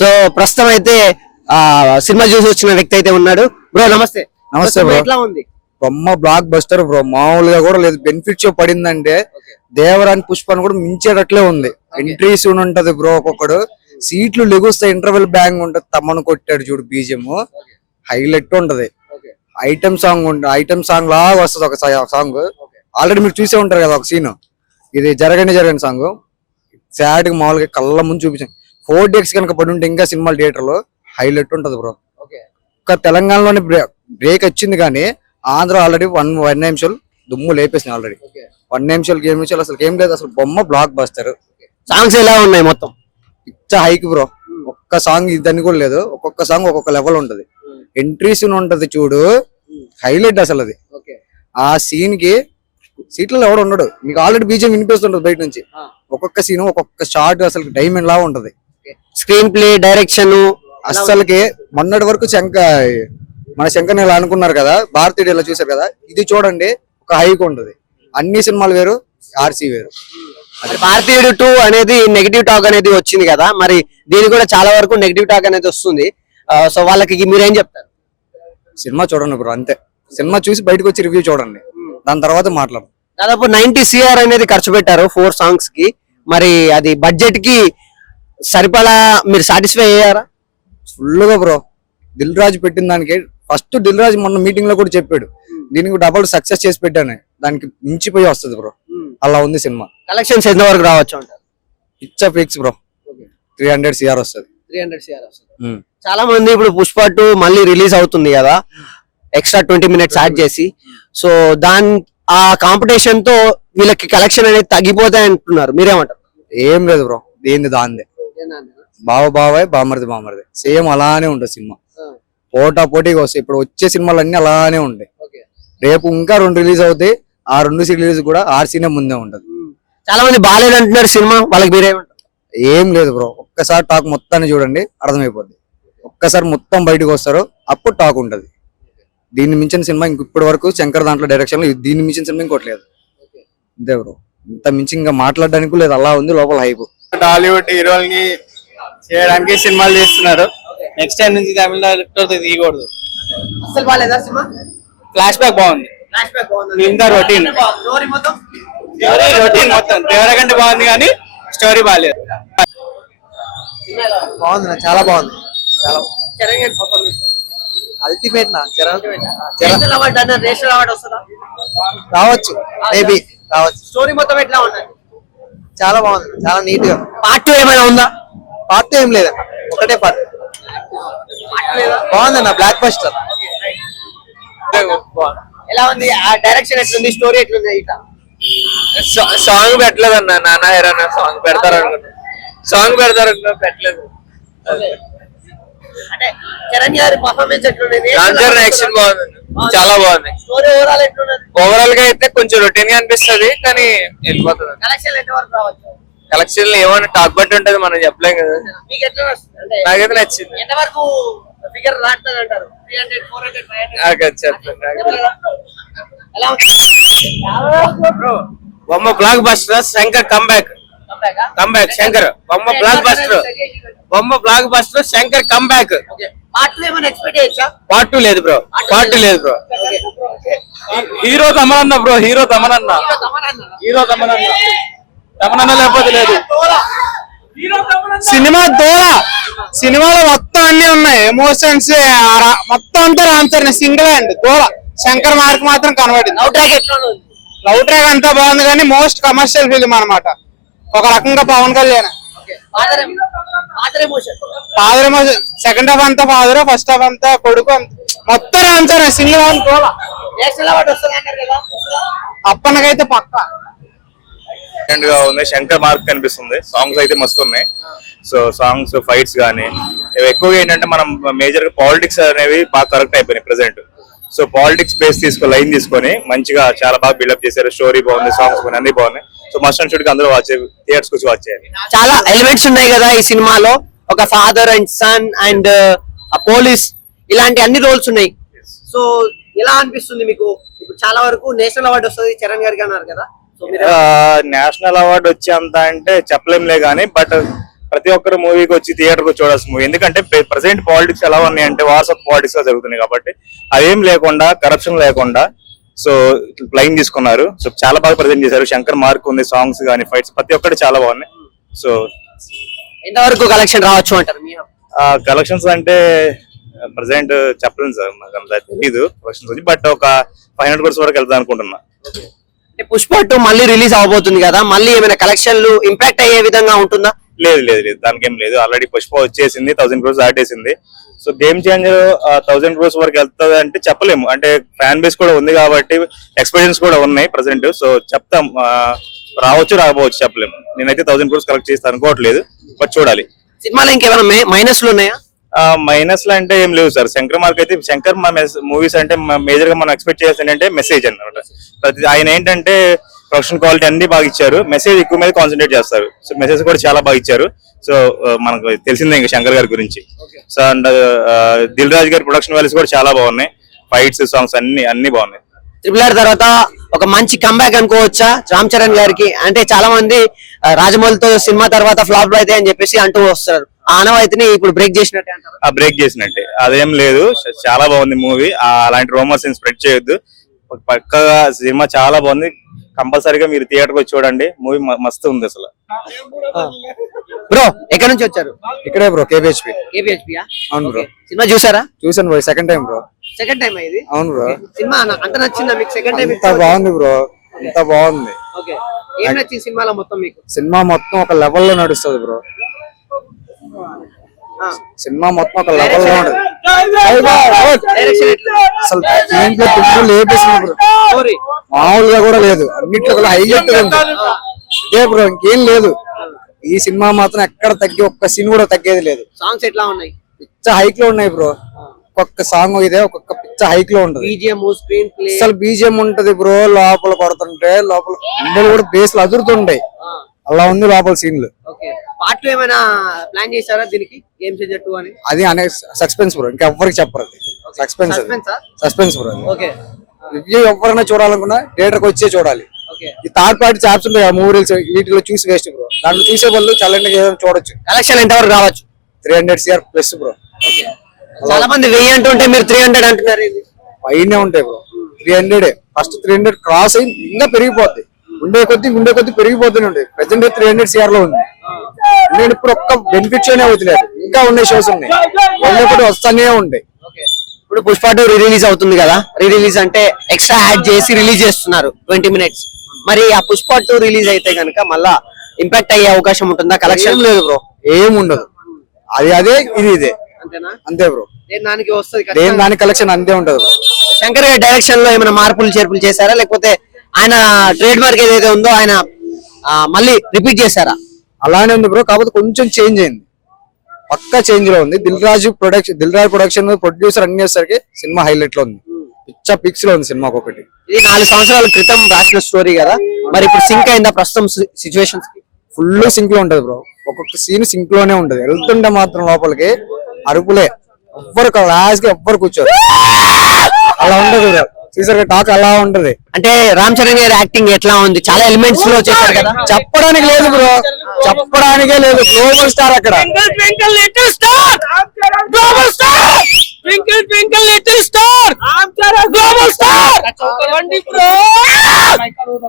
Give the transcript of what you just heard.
So ప్రస్తుతం అయితే cinema చూసి వచ్చిన వ్యక్తి అయితే ఉన్నాడు. బ్రో నమస్తే. నమస్తే బ్రో. ఎట్లా ఉంది? బొమ్మ బ్లాక్ బస్టర్ బ్రో, మామూలుగా కూడా లేదు. బెనిఫిట్ షో పడిందంటే దేవరాని పుష్పాన్ని కూడా మించేటట్లే ఉంది. ఎంట్రీ సీన్ ఉంటది బ్రో, ఒక్కొక్కడు సీట్లు లెగుస్తాయి, ఇంటర్వెల్ బ్యాంగ్ ఉంటది, తమ్మను కొట్టాడు చూడు, బీజిఎం హైలైట్ ఉంటది. ఐటమ్ సాంగ్ లాగా వస్తుంది ఒక సాంగ్. ఆల్రెడీ మీరు చూసే ఉంటారు కదా ఒక సీన్, ఇది జరగని సాంగ్. సాడ్ గా మామూలుగా కళ్ళ ముందు చూపించాను. 4DX కనుక పడి ఉంటే ఇంకా సినిమా థియేటర్ లో హైలైట్ ఉంటది బ్రో. ఒక తెలంగాణలోనే బ్రేక్ వచ్చింది, కానీ ఆంధ్ర ఆల్రెడీ వన్ నిమిషాలు దుమ్ము లేపేసింది. ఆల్రెడీ 1 నిమిషాలు అసలు ఏం లేదు. అసలు బొమ్మ బ్లాక్ బస్టర్. సాంగ్స్ ఎలా ఉన్నాయి? మొత్తం పిచ్చ హైక్ బ్రో. ఒక్క సాంగ్ ఇదని కూడా లేదు, ఒక్కొక్క సాంగ్ ఒక్కొక్క లెవెల్ ఉంటది. ఎంట్రీ సీన్ ఉంటది చూడు, హైలైట్ అసలు అది. ఆ సీన్ కి సీట్లలో ఎవడు ఉండడు, మీకు ఆల్రెడీ బీజిఎం వినిపిస్తుంటది బయట నుంచి. ఒక్కొక్క సీన్ ఒక్కొక్క షార్ట్ అసలు డైమండ్ లా ఉంటది. స్క్రీన్ ప్లే, డైరెక్షన్ అస్సలకి మొన్నటి వరకు మన శంకర్ ఇలా అనుకున్నారు కదా, భారతీయులు చూసారు కదా, ఇది చూడండి ఒక హైక్ ఉంటది. అన్ని సినిమాలు వేరు, ఆర్సీ వేరు. భారతీయుడు 2 అనేది నెగిటివ్ టాక్ అనేది వచ్చింది కదా, మరి దీని కూడా చాలా వరకు నెగిటివ్ టాక్ అనేది వస్తుంది. సో వాళ్ళకి మీరేం చెప్తారు? సినిమా చూడండి బ్రో, అంతే. సినిమా చూసి బయటకు వచ్చి రివ్యూ చూడండి, దాని తర్వాత మాట్లాడు. దాదాపు 90 CR అనేది ఖర్చు పెట్టారు 4 సాంగ్స్ కి. మరి అది బడ్జెట్ కి సరిపడా మీరు సాటిస్ఫై అయ్యారా? ఫుల్ గా బ్రో. దిల్ రాజు పెట్టిన దానికి ఫస్ట్ దిల్ రాజు మొన్న మీటింగ్ లో కూడా చెప్పాడు, దీనికి డబుల్ సక్సెస్ చేసి పెట్టాను, దానికి మించిపోయి వస్తుంది బ్రో. అలా ఉంది సినిమా. కలెక్షన్స్ ఎంత వరకు రావచ్చు అంటారు? పిచ్చ ఫిక్స్ బ్రో, 300 CR వస్తుంది. 300 CR వస్తుంది. చాలా మంది ఇప్పుడు పుష్ప 2 మళ్ళీ రిలీజ్ అవుతుంది కదా, ఎక్స్ట్రా 20 minutes యాడ్ చేసి. సో ఆ కాంపిటీషన్ తో వీళ్ళకి కలెక్షన్ అనేది తగ్గిపోతాయి అంటున్నారు, మీరేమంటారు? ఏం లేదు బ్రో, దేని దాందే. బాబాయ్ బామర్ది సేమ్ అలానే ఉంటుంది సినిమా. పోటీగా వస్తాయి. ఇప్పుడు వచ్చే సినిమాలు అన్ని అలానే ఉంటాయి. రేపు ఇంకా 2 రిలీజ్ అవుతాయి, ఆ 2 రిలీజ్ కూడా ఆర్సీనే ముందే ఉంటది. చాలా మంది బాగాలేదు అంటున్నారు సినిమా, వాళ్ళకి మీరేమంటారు? ఏం లేదు బ్రో, ఒక్కసారి టాక్ మొత్తాన్ని చూడండి, అర్థమైపోద్ది. ఒక్కసారి మొత్తం బయటకు వస్తారు, అప్పుడు టాక్ ఉంటది. దీన్ని మించిన సినిమా ఇప్పటి వరకు శంకర్ దాంట్లో డైరెక్షన్ లో దీన్ని మించిన సినిమా ఇంకోట్లేదు. అంతే బ్రో, ఇంత మించి ఇంకా మాట్లాడడానికి లేదు, అలా ఉంది లోపల హైప్. టాలీవుడ్ హీరోల్ని చేయడానికి సినిమాలు చేస్తున్నారు. నెక్స్ట్ టైం నుంచి తమిళ డైరెక్టర్ తీయకూడదు. అసలు బాగాలేదా సినిమా? ఫ్లాష్ బ్యాక్ బాగుంది, ఇంకా రొటీన్ మొత్తం దేవరకంటే బాగుంది, కానీ స్టోరీ బాగాలేదు. బాగుంది, చాలా బాగుంది. అల్టిమేట్ రావచ్చు, మేబీ రావచ్చు. స్టోరీ మొత్తం ఎట్లా ఉన్నది? చాలా బాగుంది, చాలా నీట్ గా. పార్ట్ 2 ఏమైనా ఉందా? పార్ట్ ఏం లేదా, ఒకటే పార్ట్. బాగుందన్న, బ్లాక్ బస్టర్. ఎలా ఉంది? ఆ డైరెక్షన్ ఎట్లుంది? స్టోరీ ఎట్లుంది? ఇట్లా సాంగ్ పెట్టలేదన్న, నాన్న హీరోనా సాంగ్ పెడతారనుకున్నా, సాంగ్ పెడతారనుకున్నా, పెట్టలేదు. అంటే చరణ్ గారి పర్ఫార్మెన్స్ ఎట్లుంది? యాక్షన్ బాగుంది, చాలా బాగుంది. స్టోరీ ఓవరాల్ ఎట్లున్నది? ఓవరాల్ గా అయితే కొంచెం రొటీన్ గా అనిపిస్తుంది, కానీ వెళ్ళిపోతుంది. కలెక్షన్ ఎంత వరకు రావచ్చు? కలెక్షన్ ఏమైనా టాక్ బట్టి ఉంటది, మనం చెప్పలేం కదా. మీకు ఎట్లా నచ్చుతుంది? నాకైతే నచ్చింది. ఎంత వరకు ఫిగర్ రాట్లేదు అంటారు? 300, 400, 500 చెప్పలేదు. ఎలా ఉంది? బొమ్మ blockbuster, Shankar comeback. Shankar బొమ్మ blockbuster, Shankar comeback. Part 2 ఏమైనా ఎక్స్పెక్ట్ చేయొచ్చా? పార్ట్ 2 లేదు బ్రో, హీరో తమనన్న బ్రో, తమనన్న లేకపోతే లేదు. సినిమా దోళ, సినిమాలో మొత్తం అన్ని ఉన్నాయి, ఎమోషన్స్ మొత్తం అంతా రామ్ చరణ్ సింగిల్ హ్యాండ్ దోళ. శంకర్ మార్క్ మాత్రం కనబడింది. లవ్ ట్రాక్ అంతా బాగుంది, కానీ మోస్ట్ కమర్షియల్ ఫిల్మ్ అన్నమాట. ఒక రకంగా Pawan Kalyan. Father emotion, second half అంతా ఫాదర్, ఫస్ట్ హాఫ్ అంతా కొడుకు, మొత్తం రామ్ చరణ్ సింగిల్ హ్యాండ్ దోళ. అప్పనకైతే పక్క గా ఉంది. శంకర్ మార్క్ కనిపిస్తుంది. సాంగ్స్ అయితే మస్తు ఉన్నాయి. సో సాంగ్స్, ఫైట్స్ గానీ ఎక్కువగా ఏంటంటే మనం మేజర్ గా పాలిటిక్స్ అనేవి బాగా కరెక్ట్ అయిపోయినాయి present. So politics base line తీసుకొని మంచిగా చాలా బాగా బిల్డప్ చేశారు. స్టోరీ బాగుంది, సాంగ్స్ బాగున్నాయి, అన్ని బాగున్నాయి. సో మస్ట్ అండ్ షుడ్ గా అందరూ థియేటర్స్ వచ్చి వాచ్ చేయాలి. చాలా ఎలిమెంట్స్ ఉన్నాయి కదా ఈ సినిమాలో, ఒక father and son and police, ఇలాంటి అన్ని రోల్స్ ఉన్నాయి. సో ఎలా అనిపిస్తుంది మీకు? ఇప్పుడు చాలా వరకు నేషనల్ అవార్డు వస్తుంది చరణ్ గారికి అన్నారు కదా. నేషనల్ అవార్డు వచ్చేంత అంటే చెప్పలేంలే గానీ, బట్ ప్రతి ఒక్కరు మూవీకి వచ్చి థియేటర్ కు చూడాల్సిన మూవీ. ఎందుకంటే ప్రెసెంట్ పాలిటిక్స్ ఎలా ఉన్నాయంటే వార్స్ ఆఫ్ పాలిటిక్స్ గా జరుగుతున్నాయి కాబట్టి అదేం లేకుండా, కరప్షన్ లేకుండా సో లైన్ తీసుకున్నారు. సో చాలా బాగా ప్రజెంట్ చేశారు. శంకర్ మార్క్ ఉంది, సాంగ్స్ కానీ ఫైట్స్ ప్రతి ఒక్కటి చాలా బాగున్నాయి. సో ఎంతవరకు కలెక్షన్ రావచ్చు అంటారు మీరు? కలెక్షన్స్ అంటే ప్రెసెంట్ చెప్పలేను సార్, నాకు అంత తెలీదు కలెక్షన్స్ వచ్చి. బట్ ఒక 500 crores వరకు వెళ్తాను అనుకుంటున్నా. అంటే పుష్ప 2 మళ్ళీ రిలీజ్ అవబోతుంది కదా, మళ్ళీ ఏమైనా కలెక్షన్లు ఇంపాక్ట్ అయ్యే విధంగా ఉంటుందా? లేదు లేదు లేదు, దానికి ఏం లేదు. ఆల్రెడీ పుష్ప వచ్చేసింది, 1000 crores దాటేసింది. సో గేమ్ చేంజర్ 1000 crores వరకు వెళ్తుంది అంటే చెప్పలేము. అంటే ఫ్యాన్ బేస్ కూడా ఉంది కాబట్టి ఎక్స్పీరియన్స్ కూడా ఉన్నాయి ప్రెసెంట్. సో చెప్తాం, రావచ్చు రాకపోవచ్చు చెప్పలేము. నేనైతే 1000 crores కలెక్ట్ చేస్తాను అనుకోవట్లేదు, బట్ చూడాలి. సినిమాలో ఇంకేమైనా మైనస్లు ఉన్నాయా? మైనస్ లో అంటే ఏం లేవు సార్. శంకర్ మార్క్ అయితే శంకర్ మూవీస్ అంటే మేజర్ గా మనం ఎక్స్పెక్ట్ చేయాల్సింది ఏంటంటే మెసేజ్ అన్నమాట. ఆయన ఏంటంటే ప్రొడక్షన్ క్వాలిటీ అన్ని బాగా ఇచ్చారు, మెసేజ్ ఎక్కువ మీద కాన్సన్ట్రేట్ చేస్తారు. సో మెసేజ్ కూడా చాలా బాగా ఇచ్చారు. సో మనకు తెలిసిందే ఇంకా శంకర్ గారి గురించి. సో అండ్ దిల్ రాజు గారి ప్రొడక్షన్ వాల్యూస్ కూడా చాలా బాగున్నాయి. ఫైట్స్, సాంగ్స్ అన్ని బాగున్నాయి. RRR తర్వాత ఒక మంచి కంబ్యాక్ అనుకోవచ్చా రామ్ చరణ్ గారికి? అంటే చాలా మంది రాజమౌళితో సినిమా తర్వాత ఫ్లాప్ అయితే అని చెప్పేసి అంటూ వస్తారు. ఆ ఆనవాయితీని ఇప్పుడు బ్రేక్ చేసినట్టే అంటారు. బ్రేక్ చేసినట్టే, అదేం లేదు. చాలా బాగుంది మూవీ. అలాంటి రూమర్స్ స్ప్రెడ్ చేయొద్దు. పక్కగా సినిమా చాలా బాగుంది. కంపల్సరీగా మీరు థియేటర్ వచ్చి చూడండి. మూవీ మస్తు ఉంది అసలు. బ్రో ఎక్కడి నుంచి వచ్చారు? ఇక్కడే బ్రో, కేబిహెచ్పి. అవును బ్రో. సినిమా చూసారా? చూసాను bro, second time bro. Second time ఇది? అవును బ్రో. సినిమా అంత నచ్చిందా మీకు? సెకండ్ టైం అంత బాగుంది బ్రో, అంత బాగుంది. ఓకే, ఏం నచ్చింది సినిమాలో మొత్తం మీకు? సినిమా మొత్తం ఒక లెవెల్లో నడుస్తుంది బ్రో. సినిమా మొత్తం ఒక లెవెల్లో ఉంటుంది. డైరెక్షన్ ఎట్లా? అసలు దీంట్లో తుమ్ములు లేపేసింది బ్రో, స్టోరీ మామూలుగా కూడా లేదు. అన్నిట్లో కూడా హైలైట్ ఉంది. ఇదే బ్రో, ఇంకేం లేదు. ఈ సినిమా మాత్రం ఎక్కడ తగ్గి ఒక్క సీన్ కూడా తగ్గేది లేదు. సాంగ్స్ ఎట్లా ఉన్నాయి? పిచ్చ హైక్ లో ఉన్నాయి బ్రో. ఒక్కొక్క సాంగ్ ఇదే ఒక్కొక్క పిచ్చ హైక్ లో ఉంటది. బీజిఎం, స్క్రీన్ ప్లే, అసలు బీజిఎం ఉంటది బ్రో. లోపల కొడుతుంటే లోపల అందరూ కూడా బేస్లు అదురుతుంటాయి. అలా ఉంది లోపల సీన్లు. ఓకే, పార్ట్ 2 ఏమైనా ప్లాన్ చేశారా దీనికి? గేమ్ చేంజర్ 2 అని? అది అనే సస్పెన్స్ బ్రో, ఇంకా ఎవ్వరికి చెప్పరు. Suspense suspense bro. Okay, review ఎవరైనా చూడాలనుకున్నా థియేటర్ కి వచ్చే చూడాలి. ఓకే. ఈ థర్డ్ పార్టీ చాప్స్ ఉంటాయి ఆ మూవీ రీల్స్, వీటిలో చూసి వేస్ట్ బ్రో. దాంట్లో చూసే వాళ్ళు చల్లండి ఏదైనా చూడొచ్చు. కలెక్షన్ ఎంత వరకు రావచ్చు? 300 CR ప్లస్ బ్రో. చాలా మంది 1000 అంటుంటే మీరు 300 అంటున్నారు. పైనే ఉంటాయి బ్రో. 300 ఫస్ట్ 300 క్రాస్ అయ్యి ఇంకా పెరిగిపోద్ది. ఉండే కొద్ది పెరిగిపోతూనే ఉంటాయి. ప్రెసెంట్ 300 CR లో ఉంది. నేను ఇప్పుడు ఒక్క బెనిఫిట్ షోనే అవుతలేదు, ఇంకా ఉండే షోస్ ఉన్నాయి. కూడా వస్తానే ఉంటాయి. ఇప్పుడు పుష్ప 2 రిలీజ్ అవుతుంది కదా, రిలీజ్ అంటే ఎక్స్ట్రా యాడ్ చేసి రిలీజ్ చేస్తున్నారు 20 minutes. మరి ఆ పుష్ప 2 రిలీజ్ అయితే కనుక మళ్ళా ఇంపాక్ట్ అయ్యే అవకాశం ఉంటుందా? కలెక్షన్ లేదు బ్రో, ఏం ఉండదు. అది అదే, ఇది ఇదే, అంతేనా? అంతే బ్రో. దానికి వస్తుంది, దాని కలెక్షన్ అంతే ఉంటది బ్రో. శంకర్ గారి డైరెక్షన్ లో ఏమైనా మార్పులు చేర్పులు చేశారా, లేకపోతే ఆయన ట్రేడ్ మార్క్ ఏదైతే ఉందో ఆయన మళ్ళీ రిపీట్ చేశారా? అలానే ఉంది బ్రో, కాకపోతే కొంచెం చేంజ్ అయింది. పక్కా చేంజ్ లో ఉంది. దిల్ రాజు ప్రొడక్షన్ ప్రొడ్యూసర్ అన్ని చేసరికి సినిమా హైలైట్ లో ఉంది. పిచ్చ పిక్స్ లో ఉంది సినిమా. ఒకటి ఇది 4 సంవత్సరాల క్రితం రాసిన స్టోరీ కదా, మరి ఇప్పుడు సింక్ అయిందా ప్రస్తుతం సిచ్యువేషన్స్? ఫుల్ సింక్ లో ఉంటది బ్రో. ఒక్కొక్క సీన్ సింక్ లోనే ఉంటది. వెళ్తుంటే మాత్రం లోపలికి అరుపులే, ఎవ్వరు క్లాస్ కి ఎవ్వరు కూర్చోరు. అలా ఉంటది బ్రో. చూసారు టాక్ అలా ఉంటది. అంటే రామ్ చరణ్ గారి యాక్టింగ్ ఎట్లా ఉంది? చాలా ఎలిమెంట్స్ లో చేశారు కదా. చెప్పడానికి లేదు బ్రో, చెప్పడానికే లేదు. గ్లోబల్ స్టార్ అక్కడ. Twinkle little star, global star. Twinkle little star, global star.